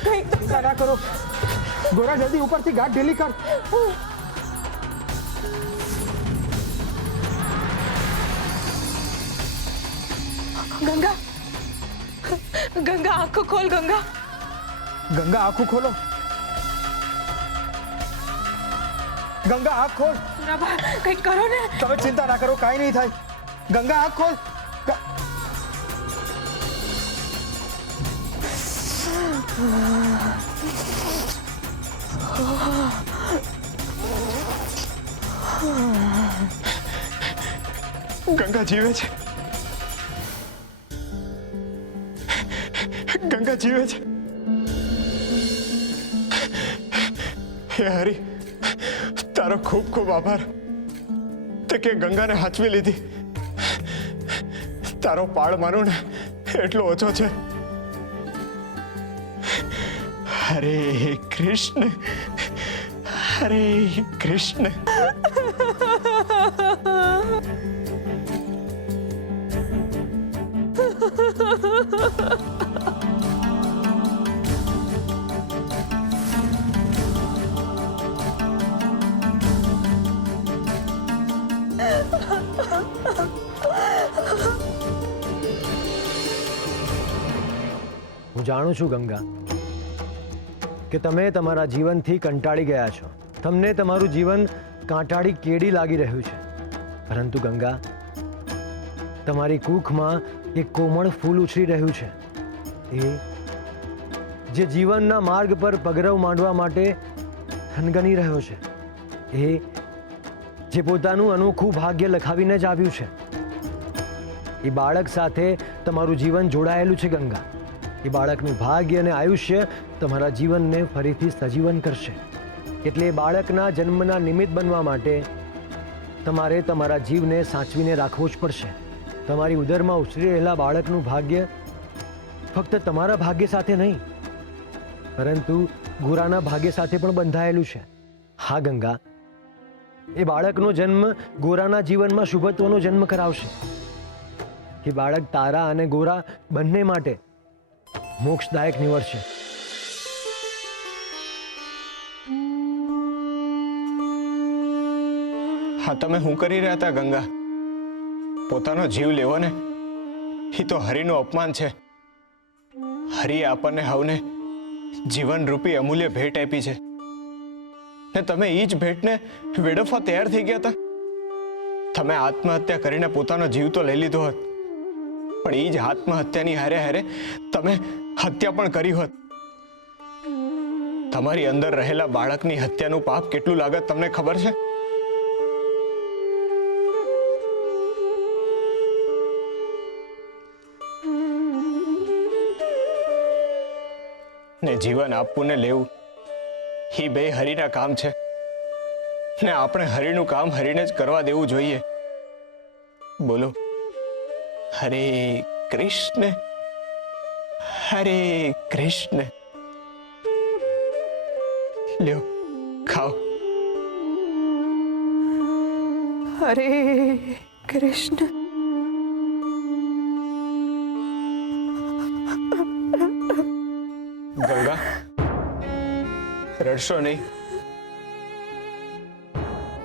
चिंता ना करो गोरा, जल्दी ऊपर थी गांठ ढीली कर। गंगा, गंगा आंखों खोल। गंगा, गंगा आंखों खोलो। गंगा आंख खोल। कहीं करो ने। તમે ચિંતા ના કરો, કાઈ નહીં થાય। ગંગા આંખ ખોલ। ગંગા જીવે છે, ગંગા જીવે છે। હે હરી, તારો ખૂબ ખૂબ આભાર તે કે ગંગાને હાચવી લીધી। તારો પાળ માનું ને એટલો ઓછો છે। હરે કૃષ્ણ, હરે કૃષ્ણ। હું જાણું છું ગંગા કે તમે તમારા જીવનથી કંટાળી ગયા છો। તમને તમારું જીવન કાંટાળી કેડી લાગી રહ્યું છે, પરંતુ ગંગા, તમારી કૂખમાં એક કોમળ ફૂલ ઉછરી રહ્યું છે, એ જે જીવનના માર્ગ પર પગરવ માંડવા માટે થનગની રહ્યો છે, એ જે પોતાનું અનોખું ભાગ્ય લખાવીને જ આવ્યું છે। એ બાળક સાથે તમારું જીવન જોડાયેલું છે ગંગા। એ બાળકનું ભાગ્ય અને આયુષ્ય તમારા જીવનને ફરીથી સજીવન કરશે। એટલે એ બાળકના જન્મના નિમિત્ત બનવા માટે તમારે તમારા જીવને સાચવીને રાખવો જ પડશે। તમારી ઉદરમાં ઉછરી રહેલા બાળકનું ભાગ્ય ફક્ત તમારા ભાગ્ય સાથે નહીં, પરંતુ ગોરાના ભાગ્ય સાથે પણ બંધાયેલું છે। હા ગંગા, એ બાળકનો જન્મ ગોરાના જીવનમાં શુભત્વનો જન્મ કરાવશે। એ બાળક તારા અને ગોરા બંને માટે મોક્ષદાયક નીવડશે। હા, તમે શું કરી રહ્યા હતા ગંગા? પોતાનો જીવ લેવો ને એ તો હરિનું અપમાન છે। હરિએ આપણને હવને જીવન રૂપી અમૂલ્ય ભેટ આપી છે ને તમે એ જ ભેટને વેડફવા તૈયાર થઈ ગયા હતા। તમે આત્મહત્યા કરીને પોતાનો જીવ તો લઈ લીધો હોત, પણ એ જ આત્મહત્યાની હારે હારે તમે હત્યા પણ કરી હોત। તમારી અંદર રહેલા બાળકની હત્યાનું પાપ કેટલું લાગત તમને ખબર છે? ને જીવન આપવું ને લેવું એ બે હરિના કામ છે ને આપણે હરિનું કામ હરિને જ કરવા દેવું જોઈએ। બોલો હરે કૃષ્ણ, હરે કૃષ્ણ। લ્યો ખાઓ। हरे कृष्ण। ગંગા, રડશો નહીં।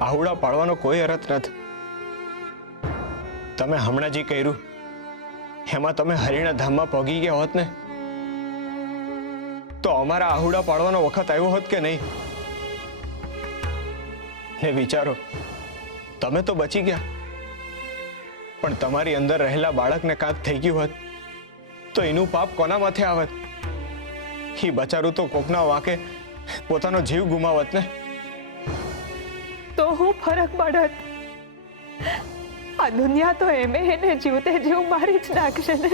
આહુડા પાડવાનો કોઈ અર્થ નથી। તમે હમણાં જે કર્યું એમાં તમે હરિના ધામમાં પહોંચી ગયા હોત ને તો અમારા આહુડા પાડવાનો વખત આવ્યો હોત કે નહીં? ને વિચારો, તમે તો બચી ગયા, પણ તમારી અંદર રહેલા બાળકને કાંક થઈ ગયું હોત તો એનું પાપ કોના માથે આવત? એ બચારું તો કોકના વાંકે પોતાનો જીવ ગુમાવત ને। તો હું ફરક પડત? આ દુનિયા તો એમે એને જીવતે જીવ મારી જ નાખશે ને।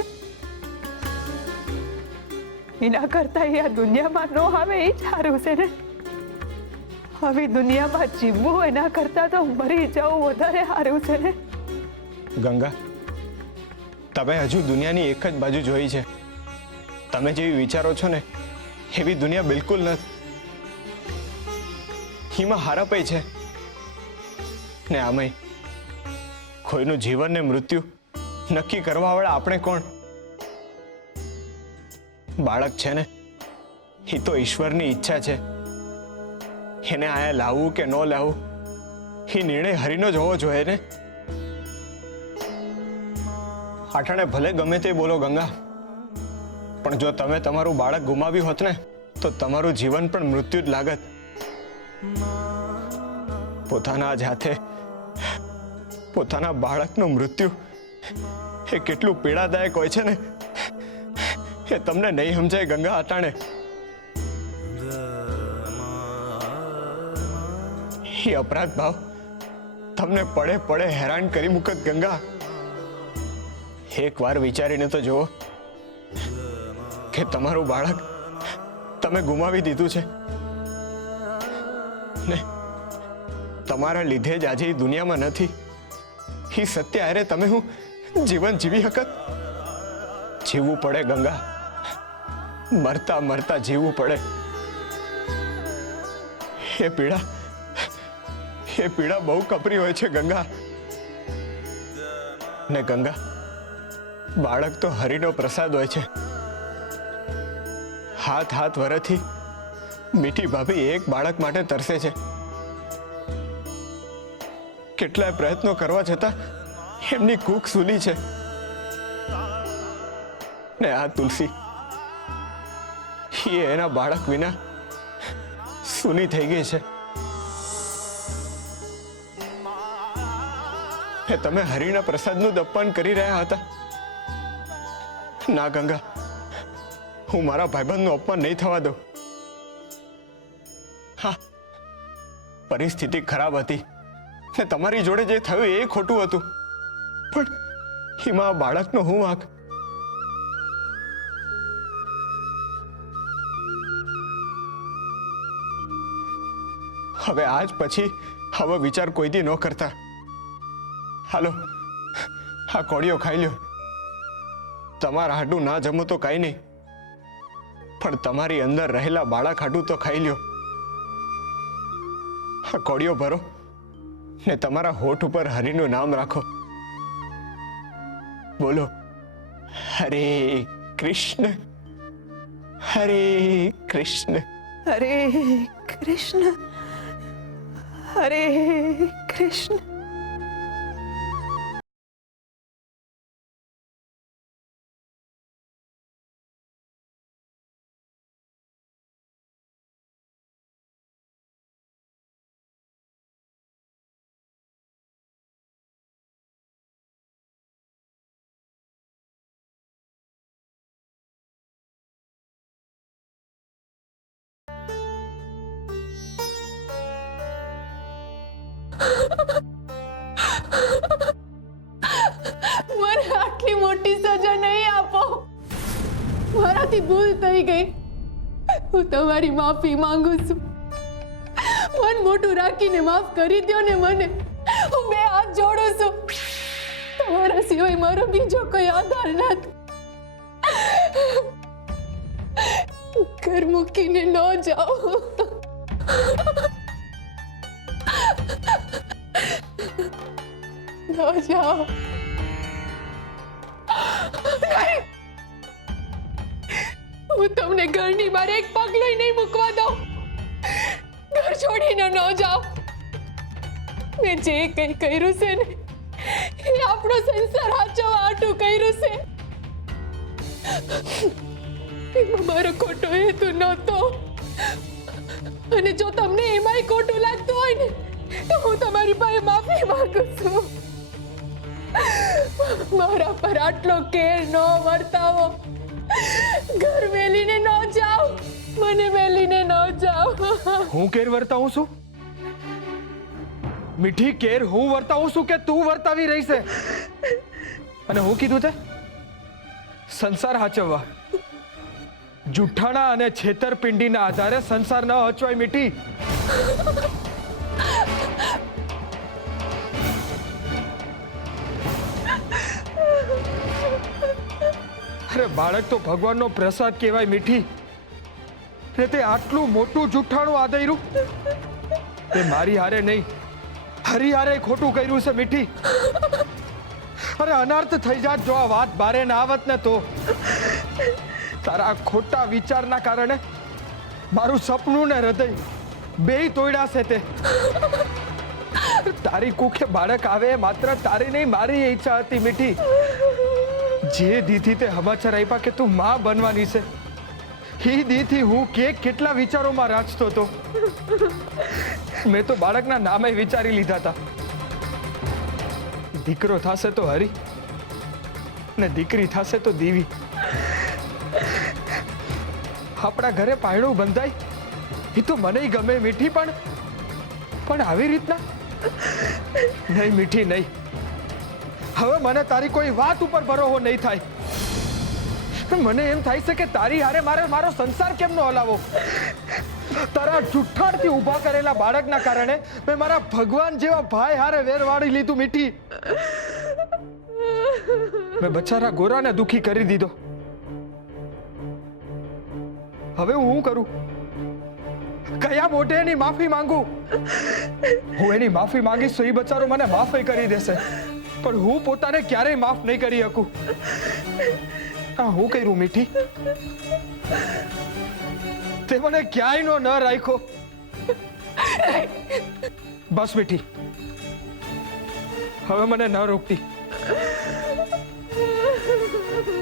એના કરતા એ આ દુનિયામાં નો આવે એ જ સારું છે ને। હવે દુનિયામાં જીવવું એના કરતા તો મરી જવું વધારે સારું છે ને। ગંગા, તમે હજુ દુનિયાની એક જ બાજુ જોઈ છે। તમે જેવી વિચારો છો ને એવી દુનિયા બિલકુલ નથી। એમાં હારાપઈ છે ને આમાંય કોઈનું જીવન ને મૃત્યુ નક્કી કરવા વાળા આપણે કોણ? બાળક છે ને એ તો ઈશ્વરની ઈચ્છા છે. એને આયા લાવવું કે ન લાવવું એ નિર્ણય હરીનો જ હોવો જોઈએ ને. આઠાણે ભલે ગમે તે બોલો ગંગા, પણ જો તમે તમારું બાળક ગુમાવ્યું હોત ને તો તમારું જીવન પણ મૃત્યુ જ લાગત. પોતાના જ હાથે પોતાના બાળકનું મૃત્યુ એ કેટલું પીડાદાયક હોય છે ને એ તમને નહીં સમજાય ગંગા આટાણે. એ અપરાધ ભાવ તમને પડે પડે હેરાન કરી મૂકત ગંગા. એક વાર વિચારીને તો જુઓ કે તમારું બાળક તમે ગુમાવી દીધું છે ને તમારા લીધે જ આજે દુનિયામાં નથી. એ સત્ય અરે તમે હું જીવન જીવી શકત? જીવવું પડે ગંગા, મરતા મરતા જીવવું પડે. એ પીડા બહુ કપરી હોય છે ગંગા. ને ગંગા, બાળક તો હરિનો પ્રસાદ હોય છે. હાથ હાથ વરથી મીઠી ભાભી એક બાળક માટે તરસે છે. કેટલાય પ્રયત્નો કરવા છતાં એમની કૂખ સૂલી છે. ને આ તુલસી એ એના બાળક વિના સૂની થઈ ગઈ છે. તમે હરિના પ્રસાદનું જ અપમાન કરી રહ્યા હતા. ના ગંગા, હું મારા ભાઈબંધનું અપમાન નહીં થવા દઉં. હા, પરિસ્થિતિ ખરાબ હતી ને તમારી જોડે જે થયું એ ખોટું હતું, પણ એમાં બાળકનો હું વાંક? હવે આજ પછી હવે વિચાર કોઈ દી ન કરતા. હાલો, આ કોળીઓ ખાઈ લ્યો. તમારા હાડું ના જમો તો કાંઈ નહીં, પણ તમારી અંદર રહેલા બાળક હાડું તો ખાઈ લ્યો. આ કોળીઓ ભરો ને તમારા હોઠ ઉપર હરિનું નામ રાખો. બોલો, હરે કૃષ્ણ હરે કૃષ્ણ હરે કૃષ્ણ હરે કૃષ્ણ. મને આટલી મોટી સજા નહીં આપો. મારાથી ભૂલ થઈ ગઈ. હું તમારી માફી માંગુ છું. મન મોટું રાખીને માફ કરી દો ને મને. હું બે હાથ જોડું છું. તમારા સિવાય મારો બીજો કોઈ આધાર નથી. ઘર મૂકીને ન જાઓ. ન જાઓ. હું તમને ઘરની બહાર એક પગલું નહીં મૂકવા દઉં. ઘર છોડીને ન જાઓ. મેં જે કંઈ કર્યું છે ને એ આપણો સંસાર હાચવવા હાટું કર્યું છે. એમાં મારો ખોટો હેતુ નહોતો. અને જો તમને એમાંય ખોટું લાગતું હોય ને તો હું તમારી પાસે માફી માંગુ છું. મારા પર આટલો કેર ન વર્તાવો. ઘર મેલીને ન જાઓ. મને મેલીને ન જાઓ. હું કેર વર્તાવું છું? મીઠી, કેર હું વર્તાવું છું કે તું વર્તાવી રહી છે? અને હું કીધું તે સંસાર હાચવવા? જુઠ્ઠાણા અને છેતરપિંડીના આધારે સંસાર ન હચવાય મીઠી. અરે બાળક તો ભગવાનનો પ્રસાદ કહેવાય મીઠી. ને તે આટલું મોટું જુઠ્ઠાણું આદર્યું. તે મારી હારે નહીં, હરી હારે ખોટું કર્યું છે મીઠી. અરે અનર્થ થઈ જાત જો આ વાત બારે ના આવત ને તો. તારા ખોટા વિચારના કારણે મારું સપનું ને હૃદય બેય તોડ્યા છે તે. તારી કુખે બાળક આવે માત્ર તારી નહીં મારી ઈચ્છા હતી મીઠી. જે દીથી તે સમાચાર આપ્યા કે તું માં બનવાની છે, એ દીથી હું કેટલા વિચારોમાં રાચતો હતો. મેં તો બાળકના નામે વિચારી લીધા હતા. દીકરો થશે તો હરી ને દીકરી થશે તો દેવી. આપણા ઘરે પાયણું બંધાય એ તો મને ગમે મીઠી, પણ આવી રીતના નહીં મીઠી, નહીં. હવે મને તારી કોઈ વાત ઉપર ભરોસો નહીં થાય. મને એમ થાય છે કે તારી હારે મારો સંસાર કેમ નો હલાવો. તારા જુઠ્ઠાણથી ઊભા કરેલા બાળકના કારણે મેં મારા ભગવાન જેવા ભાઈ હારે વેર વાળી લીધું મીઠી. મેં બચારા ગોરાને દુખી કરી દીધો. હવે હું શું કરું? કયા મોઢે એની માફી માંગુ? હું એની માફી માંગીશ તો એ બચારો મને માફ કરી દેશે, પણ હું પોતાને ક્યારેય માફ નહીં કરી શકું. હું કર્યું મીઠી? તે મને ક્યાંય ન રાખ્યો. બસ મીઠી, હવે મને ન રોકતી.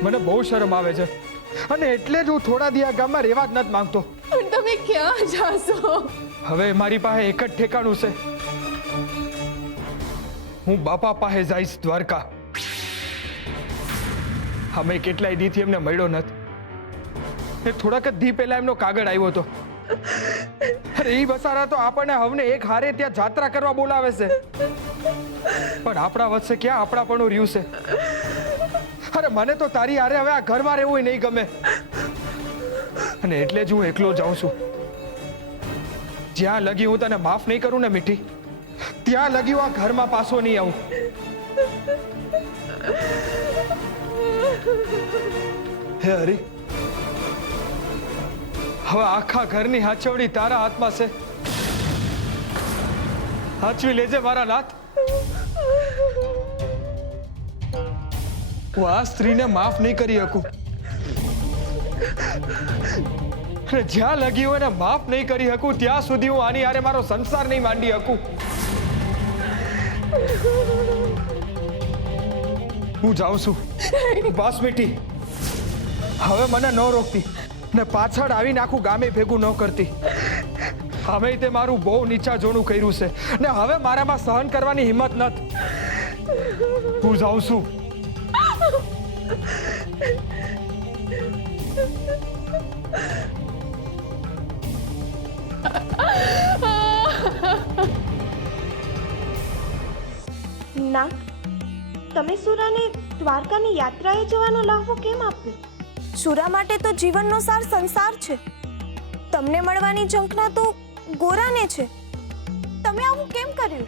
મને બહુ શરમ આવે છે અને એટલે જ હું થોડા દી આ ગામમાં રહેવા જ નથી માંગતો. પણ તમે ક્યાં જાશો? હવે મારી પાસે એક જ ઠેકાણું છે. હું બાપા પાસે જઈશ દ્વારકા. અમે કેટલાય દીથી એમને મળ્યો નથી. થોડાક જ દી પહેલા એમનો કાગળ આવ્યો હતો. અરે એ બસારા તો આપણને હવને એક હારે ત્યાં જાત્રા કરવા બોલાવે છે, પણ આપણા વચ્ચે ક્યાં આપણાપણું રહ્યું છે. અરે મને તો તારી હારે હવે આ ઘરમાં રહેવું નહીં ગમે, અને એટલે જ હું એકલો જાઉં છું. જ્યાં લગી હું તને માફ નહીં કરું ને મીઠી, ત્યાં લગી હું આ ઘરમાં પાછો નહીં આવું. હે હરી, હવે આખા ઘરની હાચવડી તારા હાથમાં છે. હાચવી લેજે મારા નાથ. હું આ સ્ત્રીને માફ નહીં કરી શકું. જ્યાં લગી હોય ને માફ નહીં કરી શકું ત્યાં સુધી હું આની હારે મારો સંસાર નહીં માંડી શકું. હું જાઉં છું. બસ મીઠી, હવે મને ન રોકતી ને પાછળ આવીને આખું ગામે ભેગું ન કરતી. હવે તે મારું બહુ નીચા જોણું કર્યું છે ને હવે મારામાં સહન કરવાની હિંમત નથી. હું જાઉં છું. ના, તમે સુરાને દ્વારકાની યાત્રાએ જવાનો લાહવો કેમ આપ્યો? સુરા માટે તો જીવનનો સાર સંસાર છે. તમને મળવાની ઝંખના તો ગોરાને છે. તમે આવું કેમ કર્યું?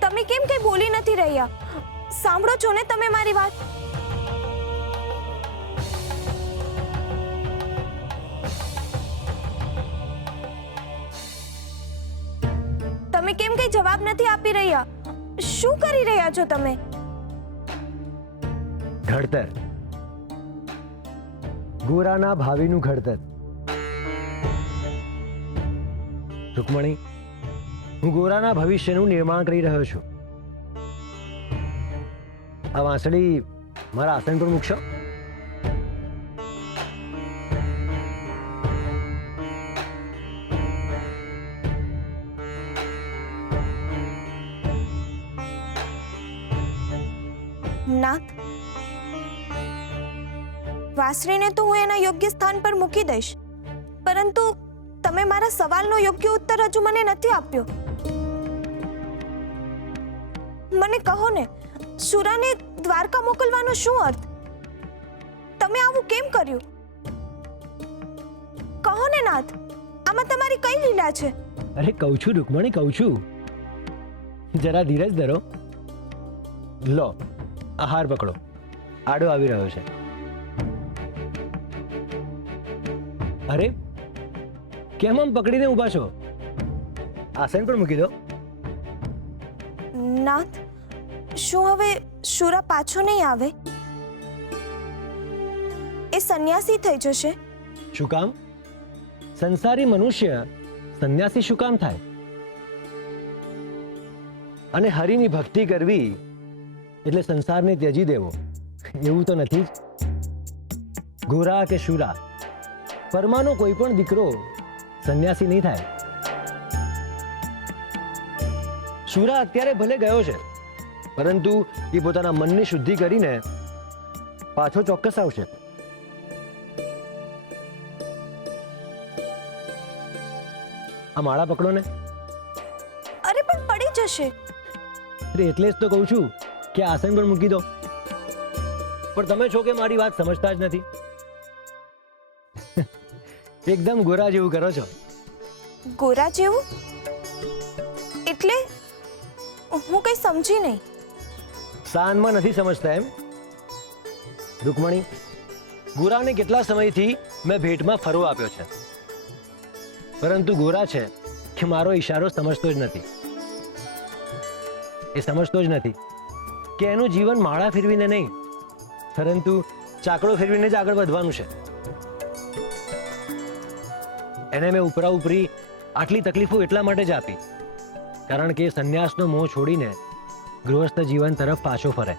તમે કેમ કઈ બોલી નથી રહ્યા? સાંભળો છો ને તમે મારી વાત? તમે કેમ કઈ જવાબ નથી આપી રહ્યા? શું કરી રહ્યા છો તમે? ઘડતર, ગોરાના ભાવિનું ઘડતર. રૂકમણી, હું ગોરાના ભવિષ્યનું નિર્માણ કરી રહ્યો છું. આ વાંસળી મારા આસન પર મૂકશો? નાથ, વાસળીને તો હું એના યોગ્ય સ્થાન પર મૂકી દઈશ, પરંતુ તમે મારા સવાલનો યોગ્ય ઉત્તર હજુ મને નથી આપ્યો. મને કહો ને, સુરાને દ્વારકા મોકલવાનો શું અર્થ? તમે આવું કેમ કર્યું? કહો ને નાથ, આમાં તમારી કઈ લીલા છે? અરે કહું છું રૂકમણી, કહું છું. જરા ધીરજ ધરો. લો, આહાર પકડો. આડો આવી રહ્યો છે. અરે કેમ આમ પકડીને ઊભા છો? આસન પર મૂકી દો. નાથ, શું હવે શુરા પાછો નહીં આવે? એ સંન્યાસી થઈ જશે? શું કામ? સંસારી મનુષ્ય સંન્યાસી શું કામ થાય? અને હરિની ભક્તિ કરવી એટલે સંસારને ત્યજી દેવો એવું તો નથી જ. ગોરા કે શુરા, પરમાનો કોઈ પણ દીકરો સંન્યાસી નહીં થાય. શુરા અત્યારે ભલે ગયો છે, પરંતુ એ પોતાના મનની શુદ્ધિ કરીને પાછો ચોક્કસ આવશે. આ માળા પકડો ને. અરે પણ પડી જશે. એટલે જ તો કહું છું કે આસન પર મૂકી દો. પણ તમે છો કે મારી વાત સમજતા જ નથી. એકદમ ગોરા જેવું કરો છો. ગોરા જેવું એટલે? હું કઈ સમજી નહીં. શાનમાં નથી સમજતા એમ? રૂકમણી, ગોરાને કેટલા સમયથી મેં ભેટમાં ફરો આપ્યો છે, પરંતુ ગોરા છે કે મારો ઈશારો સમજતો જ નથી. એ સમજતો જ નથી કે એનું જીવન માળા ફેરવીને નહીં, પરંતુ ચાકડો ફેરવીને જ આગળ વધવાનું છે. એને મેં ઉપરા ઉપરી આટલી તકલીફો એટલા માટે જ આપી કારણ કે સંન્યાસનો મોહ છોડીને ગૃહસ્થ જીવન તરફ પાછો ફરે.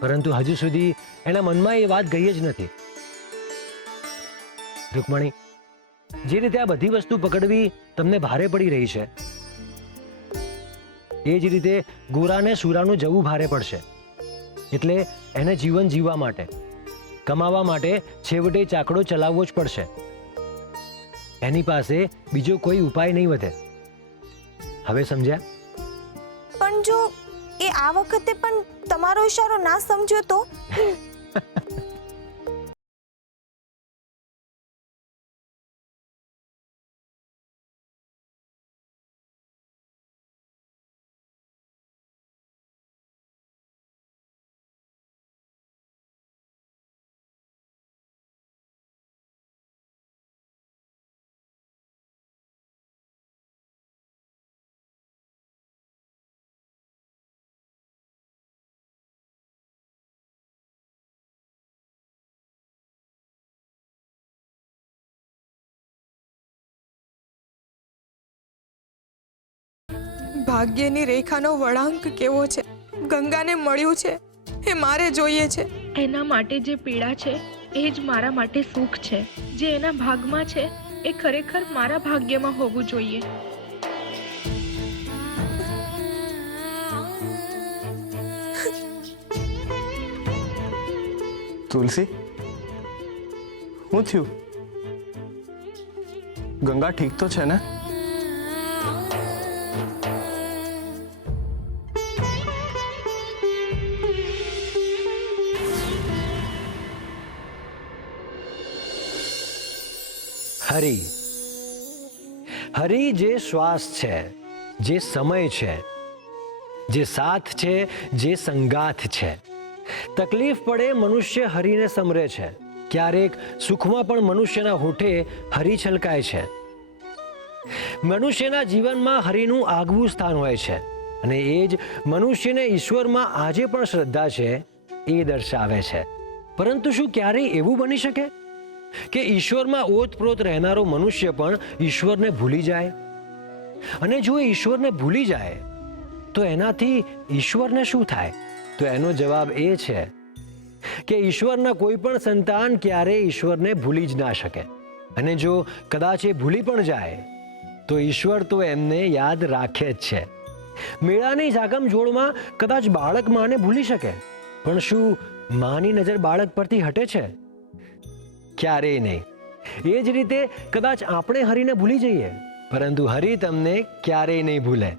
પરંતુ હજુ સુધી એના મનમાં એ વાત ગઈ જ નથી. રૂકમણી, જે રીતે આ બધી વસ્તુ પકડવી તમને ભારે પડી રહી છે, એ જ રીતે ગોરાને શુરાનું જવું ભારે પડશે. એટલે એને જીવન જીવવા માટે, કમાવા માટે છેવટે ચાકડો ચલાવવો જ પડશે. એની પાસે બીજો કોઈ ઉપાય નહીં વધે. હવે સમજ્યા? પણ જો એ આ વખતે પણ તમારો ઈશારો ના સમજ્યો તો? ભાગ્યની રેખાનો વળાંક કેવો છે, ગંગાને મળ્યું છે એ મારે જોઈએ છે. એના માટે જે પીડા છે એ જ મારા માટે સુખ છે. જે એના ભાગમાં છે એ ખરેખર મારા ભાગ્યમાં હોવું જોઈએ. તુલસી, શું થયું? ગંગા ઠીક તો છે ને? હરિ, હરિ જે શ્વાસ છે, જે સમય છે, જે સાથ છે, જે સંગાથ છે. તકલીફ પડે મનુષ્ય હરિને સમરે છે. ક્યારેક સુખમાં પણ મનુષ્યના હોઠે હરિ છલકાય છે. મનુષ્યના જીવનમાં હરિનું આગવું સ્થાન હોય છે અને એ જ મનુષ્યને ઈશ્વરમાં આજે પણ શ્રદ્ધા છે એ દર્શાવે છે. પરંતુ શું ક્યારેય એવું બની શકે કે ઈશ્વરમાં ઓતપ્રોત રહેનારો મનુષ્ય પણ ઈશ્વરને ભૂલી જાય? અને જો એ ઈશ્વરને ભૂલી જાય તો એનાથી ઈશ્વરને શું થાય? તો એનો જવાબ એ છે કે ઈશ્વરના કોઈ પણ સંતાન ક્યારેય ઈશ્વરને ભૂલી જ ના શકે. અને જો કદાચ એ ભૂલી પણ જાય તો ઈશ્વર તો એમને યાદ રાખે જ છે. મેળાની જાગમ જોડમાં કદાચ બાળક માને ભૂલી શકે, પણ શું માની નજર બાળક પરથી હટે છે? ક્યારેય નહીં. એ જ રીતે કદાચ આપણે હરિને ભૂલી જઈએ, પરંતુ હરિ તમને ક્યારેય નહીં ભૂલે.